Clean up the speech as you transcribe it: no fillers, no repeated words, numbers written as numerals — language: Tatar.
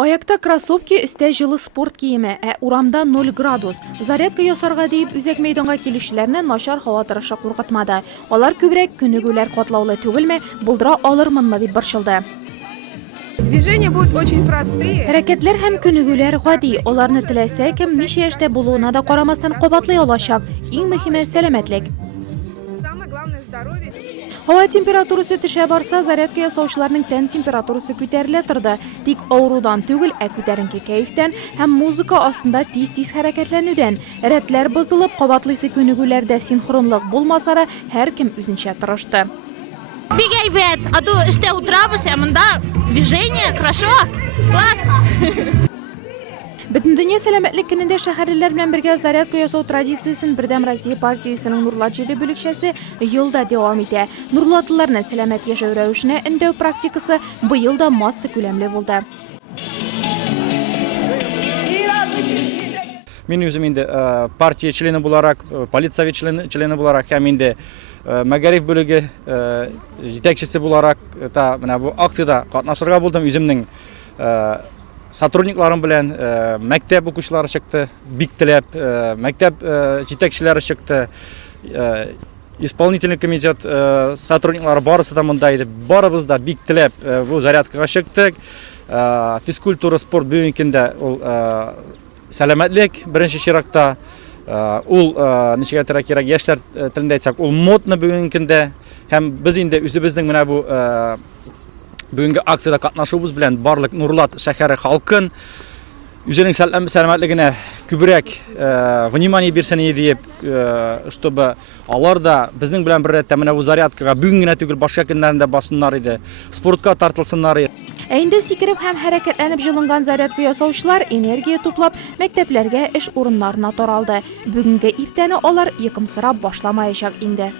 Аякта кроссовки, истә жылы спорт киеме, урамда 0 градус. Зарядка ясарга дип үзәк мәйданга килүчеләрне начар һава торышы куркытмады. Алар күбрәк күнегүләр катлаулы түгелме, булдыра алырмынмы дип борчылды. Движения будут очень простые. Хәрәкәтләр һәм күнегүләр гади. Аларны теләсә кем ничә яшьтә булуына да карамастан кабатлый алачак. Иң мөһиме сәламәтлек. Самое главное здоровье. Һава температурасы төшә барса, зарядка ясаучыларның тән температурасы күтәрелә торды. Тик авырудан түгел, күтәренке кәефтән һәм музыка астында тиз-тиз хәрәкәтләнүдән. Рәтләр бозылып, кабатлыйсы күнегүләрдә синхронлык булмаса да, һәркем үзенчә тырышты. Бик әйбәт, а то эштә утырабыз, монда движение, хорошо, класс. Бөтен дөнья сәламәтлек көнендә шәһәрлеләр белән бергә зарядка ясау традициясен Бердәм Россия партиясының Нурлат җирле бүлекчәсе елда дәвам итә. Нурлатлыларны сәламәт яшәү рәвешенә өндәү практикасы быел да масса күләмле булды. Мен өзім енді партия члены буларак, политсовет члены буларак, һәм инде мәгариф бүлеге җитәкчесе буларак менә бу акциядә катнашырга булдым. Үземнең сотрудникларым белән мәктәп укучылары чыкты, бик теләп, мәктәп җитәкчеләре чыкты, исполнительный комитет сотрудниклары барысы да монда иде. Барыбыз да бик теләп бу зарядкага чыктык. Физкультура, спорт бүгенкендә ул сәламәтлек беренче чиракта, ул ничек әйтергә кирәк, яшьләр телендә әйтсәк, ул модны бүгенкендә, һәм без инде үзебезнең менә бу бүгенге акциядә катнашуыбыз белән барлык Нурлат шәһәре халкын үзенең сәламәтлегенә күбрәк внимание бирсен диеп, чтобы алар да безнең белән бер рәттә менә бу зарядкага бүген генә түгел, башка көннәрендә басыннар иде, спортка тартылсыннар. Инде сикереп һәм хәрәкәтләнеп җылынган зарядка ясаучылар энергия туплап мәктәпләргә, эш урыннарына таралды. Бүгенге иртәне алар йокымсырап башламаячак инде.